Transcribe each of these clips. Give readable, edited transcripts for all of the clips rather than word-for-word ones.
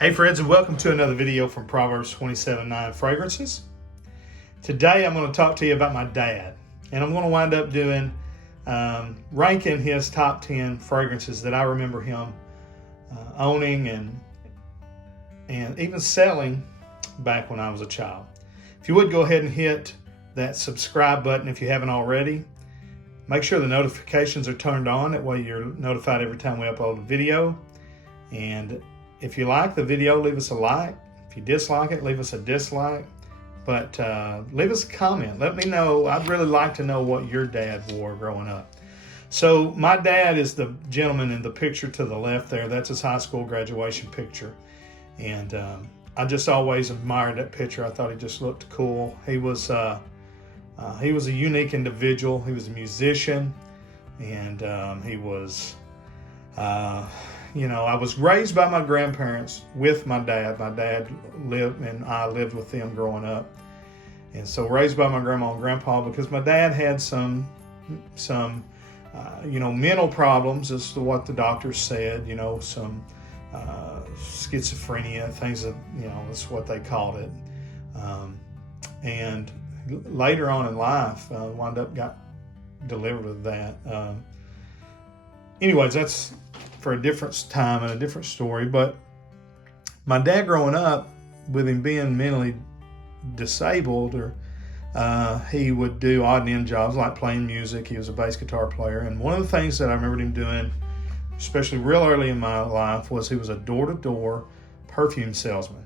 Hey friends, and welcome to another video from Proverbs 27:9 Fragrances. Today I'm going to talk to you about my dad, and I'm going to wind up doing ranking his top 10 fragrances that I remember him owning and even selling back when I was a child. If you would go ahead and hit that subscribe button if you haven't already. Make sure the notifications are turned on, that way you're notified every time we upload a video. And if you like the video, leave us a like. If you dislike it, leave us a dislike. But leave us a comment. Let me know. I'd really like to know what your dad wore growing up. So my dad is the gentleman in the picture to the left there. That's his high school graduation picture. And I just always admired that picture. I thought he just looked cool. He was a unique individual. He was a musician. And he was... I was raised by my grandparents with my dad. My dad lived, and I lived with them growing up. And so raised by my grandma and grandpa, because my dad had some mental problems, as to what the doctors said, some schizophrenia, things that, that's what they called it. And later on in life, got delivered of that. Anyways, that's for a different time and a different story. But my dad growing up, with him being mentally disabled, he would do odd and end jobs like playing music. He was a bass guitar player. And one of the things that I remembered him doing, especially real early in my life, was he was a door-to-door perfume salesman.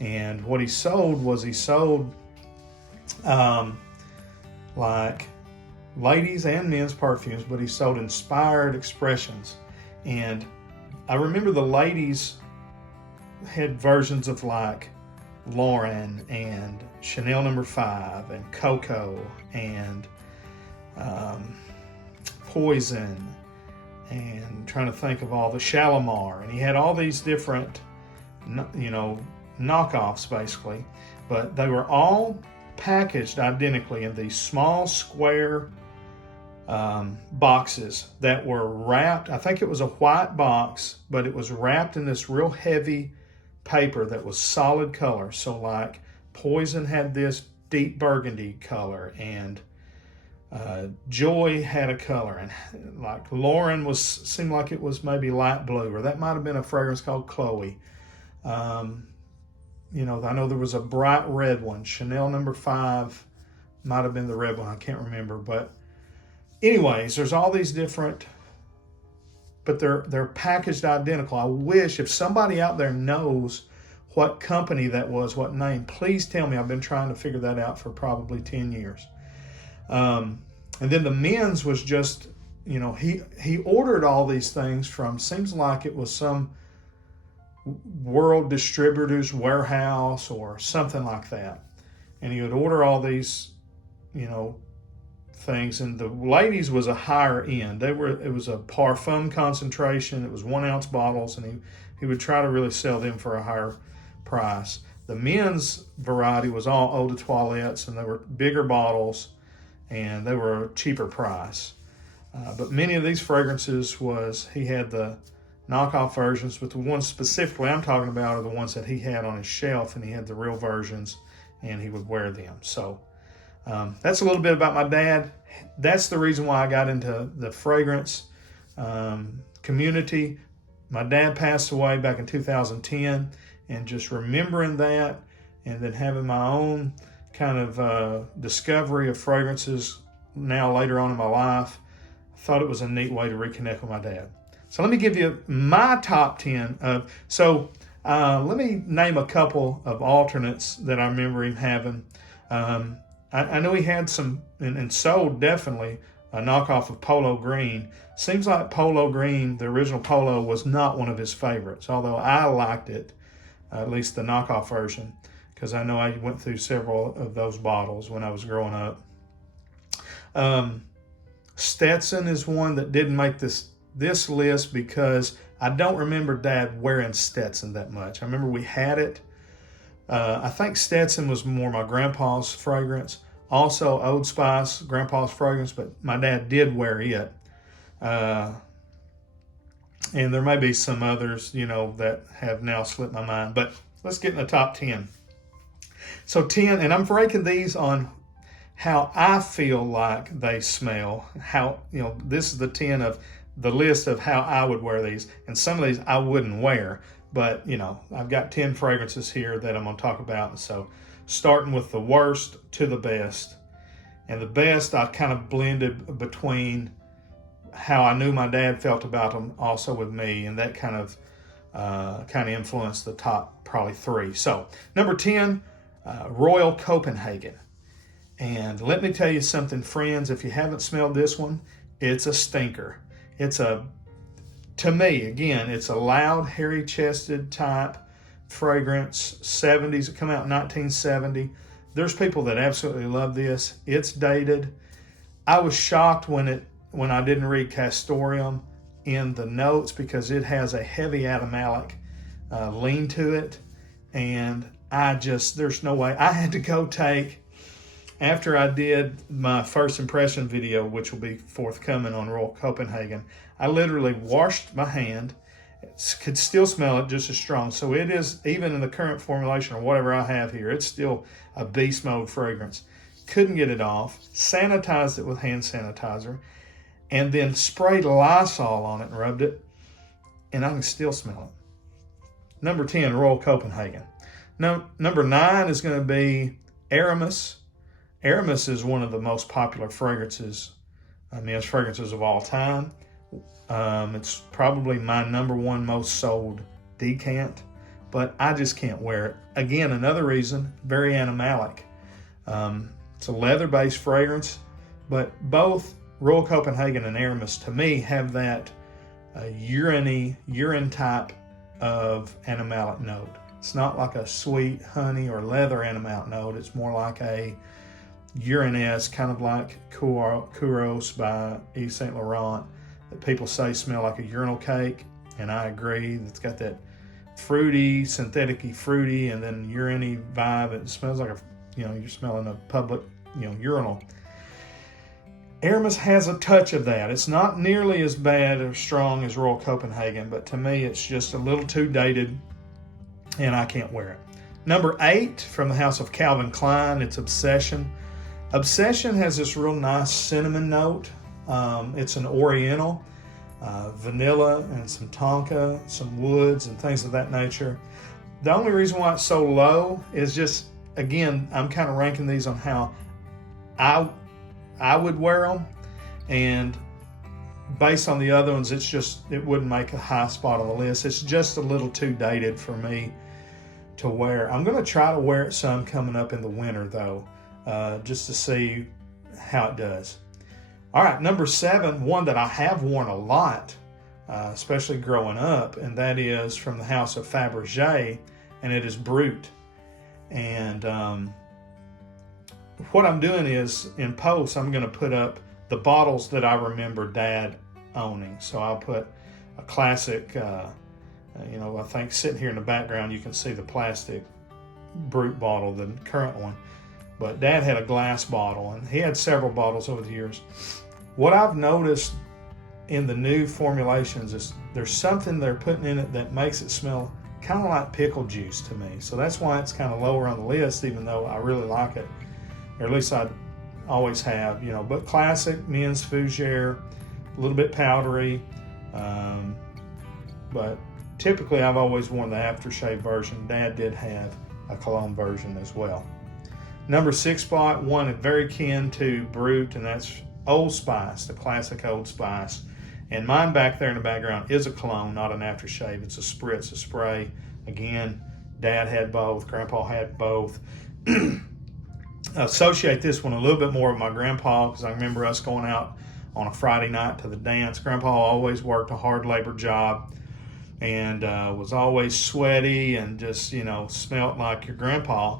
And what he sold was like ladies and men's perfumes, but he sold inspired expressions. And I remember the ladies had versions of like Lauren and Chanel No. 5 and Coco and Poison, and trying to think of all the Shalimar. And he had all these different, knockoffs basically, but they were all packaged identically in these small square boxes that were wrapped. I think it was a white box, but it was wrapped in this real heavy paper that was solid color. So like Poison had this deep burgundy color, and Joy had a color, and like Lauren seemed like it was maybe light blue, or that might have been a fragrance called Chloe. I know there was a bright red one. Chanel No. 5 might have been the red one. I can't remember, but anyways, there's all these different, but they're packaged identical. I wish, if somebody out there knows what company that was, what name, please tell me. I've been trying to figure that out for probably 10 years. And then the men's was just, he ordered all these things from, seems like it was some world distributor's warehouse or something like that. And he would order all these, things, and the ladies was a higher end. It was a parfum concentration. It was 1 ounce bottles, and he would try to really sell them for a higher price. The men's variety was all eau de toilettes, and they were bigger bottles, and they were a cheaper price. But many of these fragrances he had the knockoff versions, but the ones specifically I'm talking about are the ones that he had on his shelf, and he had the real versions, and he would wear them. So that's a little bit about my dad. That's the reason why I got into the fragrance community. My dad passed away back in 2010, and just remembering that, and then having my own kind of discovery of fragrances now later on in my life, I thought it was a neat way to reconnect with my dad. So let me give you my top 10 of, let me name a couple of alternates that I remember him having. I know he had some, and sold definitely, a knockoff of Polo Green. Seems like Polo Green, the original Polo, was not one of his favorites, although I liked it, at least the knockoff version, because I know I went through several of those bottles when I was growing up. Stetson is one that didn't make this list, because I don't remember Dad wearing Stetson that much. I remember we had it. I think Stetson was more my grandpa's fragrance. Also Old Spice, grandpa's fragrance, but my dad did wear it. And there may be some others, that have now slipped my mind. But let's get in the top 10. So 10, and I'm ranking these on how I feel like they smell. How, this is the 10 of the list of how I would wear these. And some of these I wouldn't wear. But, I've got 10 fragrances here that I'm going to talk about. So starting with the worst to the best. And the best, I kind of blended between how I knew my dad felt about them also with me. And that kind of influenced the top probably 3. So number 10, Royal Copenhagen. And let me tell you something, friends, if you haven't smelled this one, it's a stinker. To me, again, it's a loud, hairy-chested type fragrance, 70s. It came out in 1970. There's people that absolutely love this. It's dated. I was shocked when I didn't read castoreum in the notes because it has a heavy animalic lean to it. And there's no way. I had to go after I did my first impression video, which will be forthcoming on Royal Copenhagen, I literally washed my hand, could still smell it just as strong. So it is, even in the current formulation or whatever I have here, it's still a beast mode fragrance. Couldn't get it off, sanitized it with hand sanitizer, and then sprayed Lysol on it and rubbed it, and I can still smell it. Number 10, Royal Copenhagen. Number 9 is going to be Aramis. Aramis is one of the most popular fragrances, fragrances of all time. It's probably my number 1 most sold decant, but I just can't wear it. Again, another reason, very animalic. It's a leather-based fragrance, but both Royal Copenhagen and Aramis, to me, have that urine type of animalic note. It's not like a sweet honey or leather animalic note. It's more like a urine-esque, kind of like Kouros by Yves Saint Laurent, that people say smell like a urinal cake, and I agree. It's got that fruity, synthetic-y fruity, and then urine-y vibe. It smells like you're smelling a public, urinal. Aramis has a touch of that. It's not nearly as bad or strong as Royal Copenhagen, but to me, it's just a little too dated, and I can't wear it. Number 8, from the house of Calvin Klein, it's Obsession. Obsession has this real nice cinnamon note. It's an oriental, vanilla and some tonka, some woods and things of that nature. The only reason why it's so low is just, again, I'm kind of ranking these on how I would wear them, and based on the other ones, it wouldn't make a high spot on the list. It's just a little too dated for me to wear. I'm going to try to wear it some coming up in the winter though, just to see how it does. All right, number 7, one that I have worn a lot, especially growing up, and that is from the house of Fabergé, and it is Brut. And what I'm doing is, in post, I'm going to put up the bottles that I remember Dad owning. So I'll put a classic, I think sitting here in the background, you can see the plastic Brut bottle, the current one. But Dad had a glass bottle, and he had several bottles over the years. What I've noticed in the new formulations is there's something they're putting in it that makes it smell kind of like pickle juice to me. So that's why it's kind of lower on the list, even though I really like it, or at least I always have, But classic men's fougere, a little bit powdery, but typically I've always worn the aftershave version. Dad did have a cologne version as well. Number 6 spot, one very kin to Brut, and that's Old Spice, the classic Old Spice. And mine back there in the background is a cologne, not an aftershave. It's a spritz, a spray. Again, Dad had both, Grandpa had both. Associate this one a little bit more with my grandpa, because I remember us going out on a Friday night to the dance. Grandpa always worked a hard labor job and was always sweaty and just, smelled like your grandpa,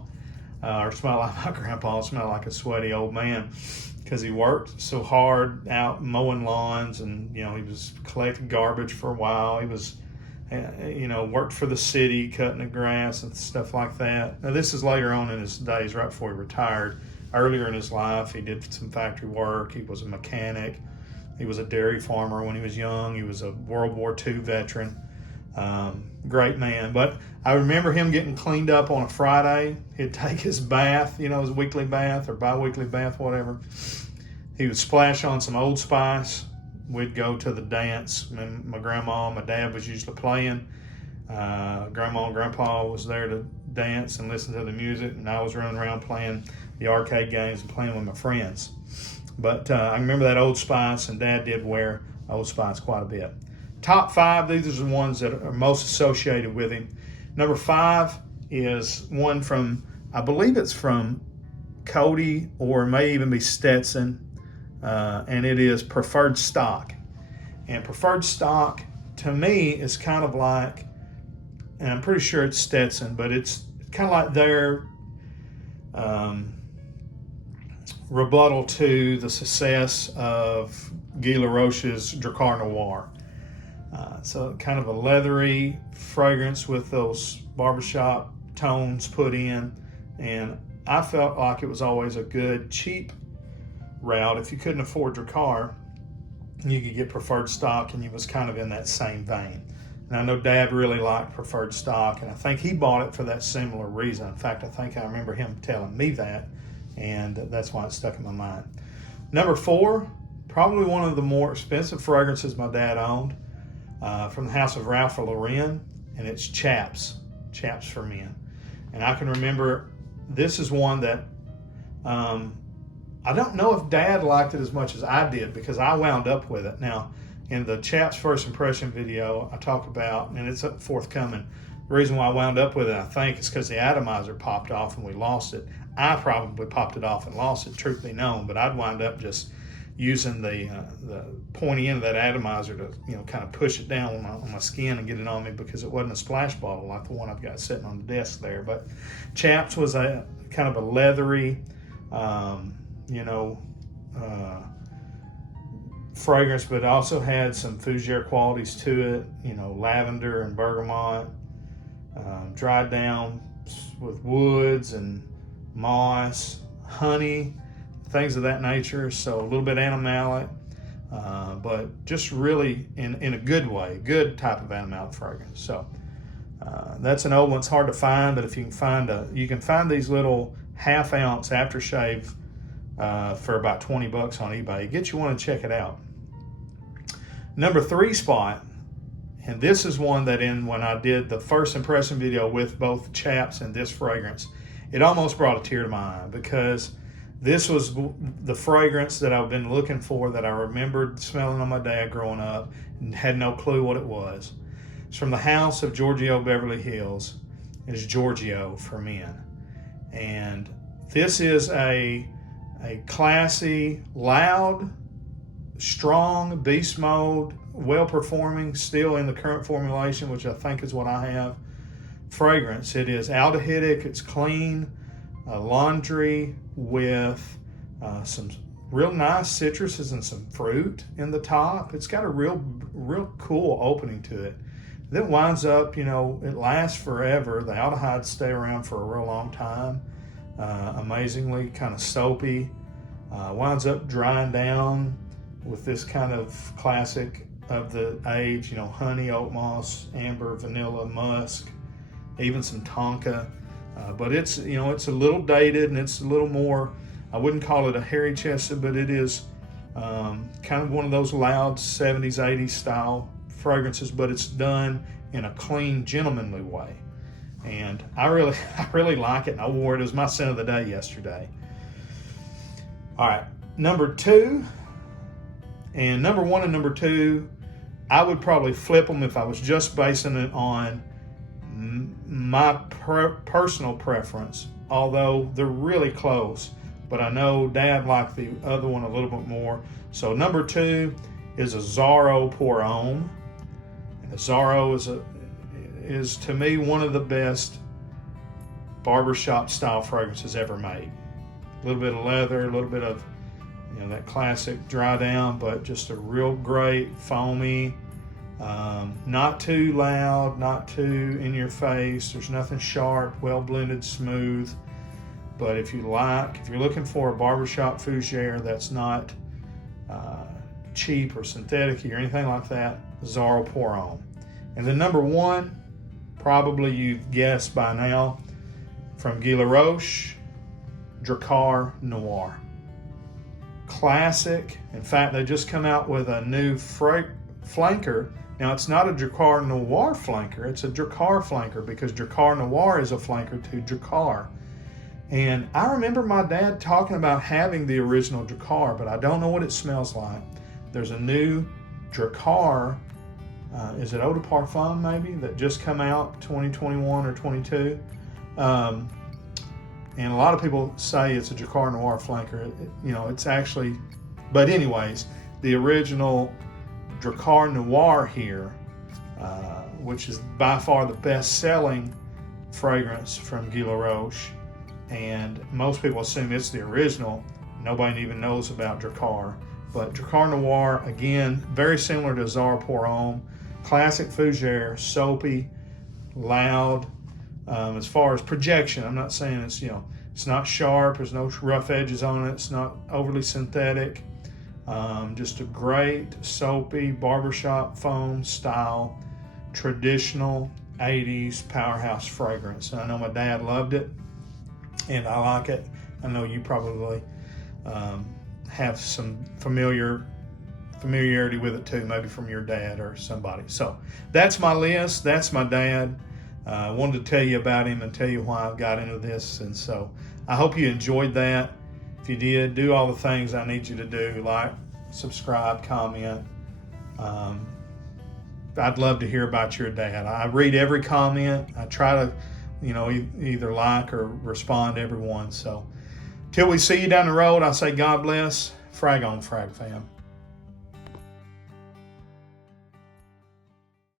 or smelled like my grandpa, smelled like a sweaty old man, because he worked so hard out mowing lawns, and, he was collecting garbage for a while. He was, worked for the city, cutting the grass and stuff like that. Now, this is later on in his days, right before he retired. Earlier in his life, he did some factory work. He was a mechanic, He was a dairy farmer when he was young. He was a World War II veteran. Great man. But I remember him getting cleaned up on a Friday. He'd take his bath, his weekly bath or bi-weekly bath, whatever. He would splash on some Old Spice. We'd go to the dance. My grandma and my dad was usually playing. Grandma and Grandpa was there to dance and listen to the music, and I was running around playing the arcade games and playing with my friends. But I remember that Old Spice, and Dad did wear Old Spice quite a bit. Top 5, these are the ones that are most associated with him. Number 5 is one from, I believe it's from Cody, or it may even be Stetson, and it is Preferred Stock. And Preferred Stock, to me, is kind of like, and I'm pretty sure it's Stetson, but it's kind of like their rebuttal to the success of Guy Laroche's Drakkar Noir. So kind of a leathery fragrance with those barbershop tones put in. And I felt like it was always a good, cheap route. If you couldn't afford Drakkar, you could get Preferred Stock, and you was kind of in that same vein. And I know Dad really liked Preferred Stock, and I think he bought it for that similar reason. In fact, I think I remember him telling me that, and that's why it stuck in my mind. Number 4, probably one of the more expensive fragrances my dad owned, from the house of Ralph Lauren, and it's Chaps for Men. And I can remember this is one that I don't know if Dad liked it as much as I did, because I wound up with it. Now, in the Chaps first impression video, I talk about, and it's forthcoming, the reason why I wound up with it, I think, is because the atomizer popped off and we lost it. I probably popped it off and lost it, truth be known, but I'd wind up just using the pointy end of that atomizer to kind of push it down on my skin and get it on me, because it wasn't a splash bottle like the one I've got sitting on the desk there. But Chaps was a kind of a leathery, fragrance, but it also had some fougere qualities to it, lavender and bergamot, dried down with woods and moss, honey, things of that nature. So a little bit animalic, but just really in a good way, good type of animalic fragrance. So that's an old one. It's hard to find, but if you can find these little half-ounce aftershave for about $20 on eBay. Get you one and check it out. Number 3 spot, and this is one that when I did the first impression video with both Chaps and this fragrance, it almost brought a tear to my eye, because this was the fragrance that I've been looking for, that I remembered smelling on my dad growing up and had no clue what it was. It's from the house of Giorgio Beverly Hills. It is Giorgio for Men. And this is a classy, loud, strong, beast mode, well-performing, still in the current formulation, which I think is what I have, fragrance. It is aldehydic, it's clean, laundry with some real nice citruses and some fruit in the top. It's got a real cool opening to it. Then winds up, it lasts forever. The aldehydes stay around for a real long time. Amazingly kind of soapy. Winds up drying down with this kind of classic of the age, honey, oat moss, amber, vanilla, musk, even some tonka. But it's a little dated, and it's a little more, I wouldn't call it a hairy chested, but it is kind of one of those loud 70s, 80s style fragrances, but it's done in a clean, gentlemanly way. And I really like it, and I wore it as my scent of the day yesterday. All right, number 2, and number 1 and number 2, I would probably flip them if I was just basing it on my personal preference, although they're really close. But I know Dad liked the other one a little bit more. So number 2 is a Zorro Pour Homme. And the Zorro is to me one of the best barbershop style fragrances ever made. A little bit of leather, a little bit of that classic dry down, but just a real great foamy, not too loud, not too in your face. There's nothing sharp, well blended, smooth. But if you're looking for a barbershop fougere that's not cheap or synthetic or anything like that, Zara Pour Homme. And then number one, probably you've guessed by now, from Guy Laroche, Drakkar Noir. Classic. In fact, they just come out with a new flanker. Now, it's not a Drakkar Noir flanker, it's a Drakkar flanker, because Drakkar Noir is a flanker to Drakkar. And I remember my dad talking about having the original Drakkar, but I don't know what it smells like. There's a new Drakkar, is it Eau de Parfum maybe, that just come out 2021 or 22. And a lot of people say it's a Drakkar Noir flanker. It's actually, but anyways, the original Drakkar Noir here, which is by far the best-selling fragrance from Guy Laroche, and most people assume it's the original. Nobody even knows about Drakkar. But Drakkar Noir, again, very similar to Zara Pour Homme, classic fougere, soapy, loud. As far as projection, I'm not saying it's not sharp, there's no rough edges on it, it's not overly synthetic. Just a great soapy barbershop foam style, traditional 80s powerhouse fragrance. And I know my dad loved it, and I like it. I know you probably have some familiarity with it too, maybe from your dad or somebody. So that's my list. That's my dad. I wanted to tell you about him and tell you why I got into this. And so I hope you enjoyed that. If you did, do all the things I need you to do, like, subscribe, comment. I'd love to hear about your dad. I read every comment. I try to, either like or respond to everyone. So till we see you down the road, I say God bless. Frag on, Frag fam.